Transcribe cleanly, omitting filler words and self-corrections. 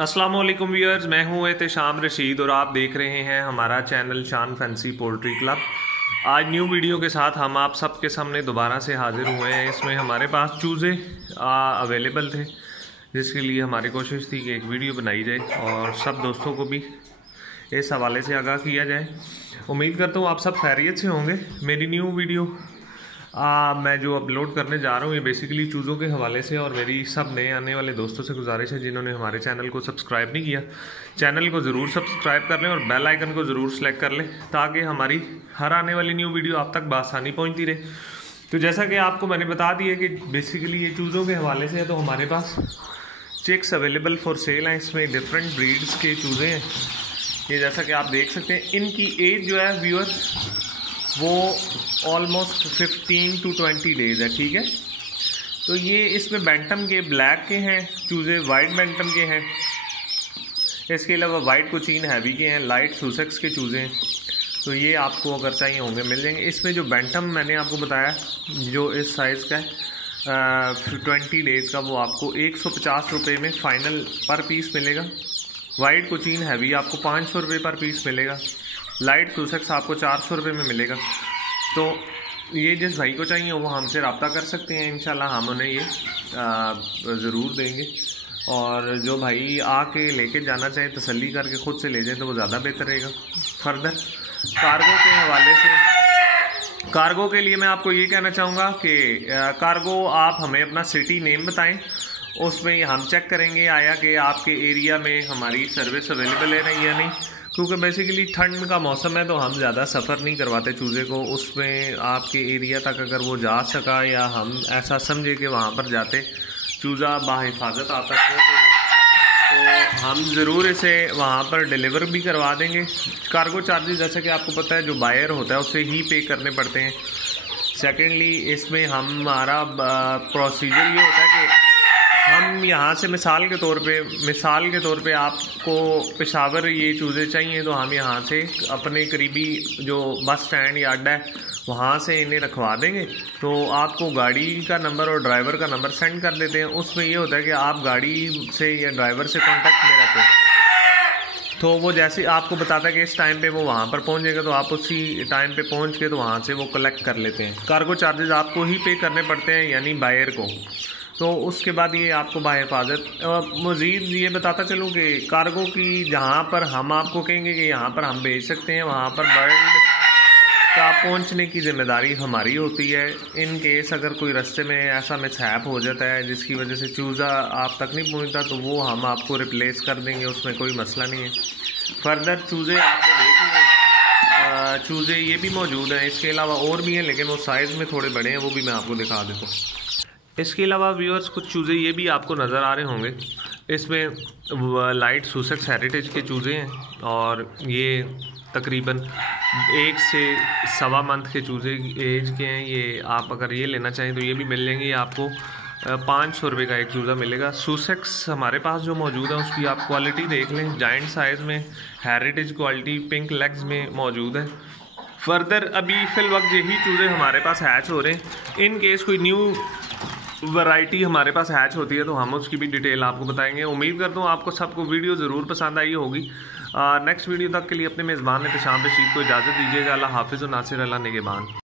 अस्सलाम वालेकुम व्यूअर्स, मैं हूं एहतेशाम रशीद और आप देख रहे हैं हमारा चैनल शान फैंसी पोल्ट्री क्लब। आज न्यू वीडियो के साथ हम आप सबके सामने दोबारा से हाजिर हुए हैं। इसमें हमारे पास चूज़े अवेलेबल थे, जिसके लिए हमारी कोशिश थी कि एक वीडियो बनाई जाए और सब दोस्तों को भी इस हवाले से आगाह किया जाए। उम्मीद करता हूँ आप सब खैरियत से होंगे। मेरी न्यू वीडियो मैं जो अपलोड करने जा रहा हूँ ये बेसिकली चूज़ों के हवाले से, और मेरी सब नए आने वाले दोस्तों से गुजारिश है जिन्होंने हमारे चैनल को सब्सक्राइब नहीं किया, चैनल को ज़रूर सब्सक्राइब कर लें और बेल आइकन को ज़रूर सेलेक्ट कर लें ताकि हमारी हर आने वाली न्यू वीडियो आप तक बआसानी पहुँचती रहे। तो जैसा कि आपको मैंने बता दिया कि बेसिकली ये चूज़ों के हवाले से है, तो हमारे पास चिक्स अवेलेबल फॉर सेल हैं। इसमें डिफरेंट ब्रीड्स के चूज़े हैं। ये जैसा कि आप देख सकते हैं, इनकी एज जो है व्यूअर्स वो ऑलमोस्ट 15 to 20 डेज़ है, ठीक है। तो ये इसमें बैंटम के ब्लैक के हैं चूज़े, वाइट बैंटम के हैं, इसके अलावा वाइट कोचीन हैवी के हैं, लाइट सुसेक्स के चूज़े हैं। तो ये आपको अगर चाहिए होंगे मिल जाएंगे। इसमें जो बैंटम मैंने आपको बताया जो इस साइज़ का है 20 डेज़ का, वो आपको 150 रुपये में फ़ाइनल पर पीस मिलेगा। वाइट कोचीन हैवी आपको 500 रुपये पर पीस मिलेगा। लाइट सुसेक्स आपको 400 रुपये में मिलेगा। तो ये जिस भाई को चाहिए वो हमसे रब्ता कर सकते हैं, इंशाल्लाह हम उन्हें ये ज़रूर देंगे। और जो भाई आके लेके जाना चाहे तसल्ली करके ख़ुद से ले जाए तो वो ज़्यादा बेहतर रहेगा। फर्दर कार्गो के हवाले से, कार्गो के लिए मैं आपको ये कहना चाहूँगा कि कार्गो आप हमें अपना सिटी नेम बताएं, उसमें हम चेक करेंगे आया कि आपके एरिया में हमारी सर्विस अवेलेबल है नहीं या नहीं, क्योंकि बेसिकली ठंड का मौसम है तो हम ज़्यादा सफ़र नहीं करवाते चूज़े को। उसमें आपके एरिया तक अगर वो जा सका या हम ऐसा समझे कि वहाँ पर जाते चूज़ा बाहिफाजत आता तो हम ज़रूर इसे वहाँ पर डिलीवर भी करवा देंगे। कार्गो चार्जेस जैसा कि आपको पता है जो बायर होता है उसे ही पे करने पड़ते हैं। सेकेंडली इसमें हमारा प्रोसीजर ये होता है कि हम यहाँ से मिसाल के तौर पे आपको पेशावर ये चूज़े चाहिए तो हम यहाँ से अपने करीबी जो बस स्टैंड या अड्डा है वहाँ से इन्हें रखवा देंगे। तो आपको गाड़ी का नंबर और ड्राइवर का नंबर सेंड कर देते हैं। उसमें ये होता है कि आप गाड़ी से या ड्राइवर से कांटेक्ट में रहते हैं, तो वो जैसे आपको बताता है कि इस टाइम पे वो वहाँ पर पहुँचेगा तो आप उसी टाइम पे पहुँच के तो वहाँ से वो कलेक्ट कर लेते हैं। कार्गो चार्जेस आपको ही पे करने पड़ते हैं, यानी बायर को। तो उसके बाद ये आपको बाहिफाजत मज़ीद ये बताता चलूँ कि कार्गो की जहाँ पर हम आपको कहेंगे कि यहाँ पर हम भेज सकते हैं वहाँ पर बर्ड का पहुँचने की ज़िम्मेदारी हमारी होती है। इन केस अगर कोई रास्ते में ऐसा मिसहैप हो जाता है जिसकी वजह से चूज़ा आप तक नहीं पहुँचता तो वो हम आपको रिप्लेस कर देंगे, उसमें कोई मसला नहीं है। फर्दर चूज़े आपको देखिए चूज़े ये भी मौजूद हैं, इसके अलावा और भी हैं लेकिन वो साइज़ में थोड़े बड़े हैं, वो भी मैं आपको दिखा देता हूँ। इसके अलावा व्यूअर्स कुछ चूज़े ये भी आपको नज़र आ रहे होंगे। इसमें लाइट सुसेक्स हेरिटेज के चूज़े हैं और ये तकरीबन 1 से सवा मंथ के चूज़े एज के हैं। ये आप अगर ये लेना चाहें तो ये भी मिल जाएंगे। आपको 500 रुपये का एक चूज़ा मिलेगा। सुसेक्स हमारे पास जो मौजूद है उसकी आप क्वालिटी देख लें, जाइंट साइज़ में हेरिटेज क्वालिटी पिंक लेग्स में मौजूद है। फर्दर अभी फ़िल वक्त यही चूज़े हमारे पास हैच हो रहे हैं। इन केस कोई न्यू वैरायटी हमारे पास हैच होती है तो हम उसकी भी डिटेल आपको बताएंगे। उम्मीद करता हूँ आपको सबको वीडियो ज़रूर पसंद आई होगी। नेक्स्ट वीडियो तक के लिए अपने मेज़बान एहतेशाम रशीद को इजाज़त दीजिएगा। अल्लाह हाफिज़ व नासिर अल्लाह निगहबान।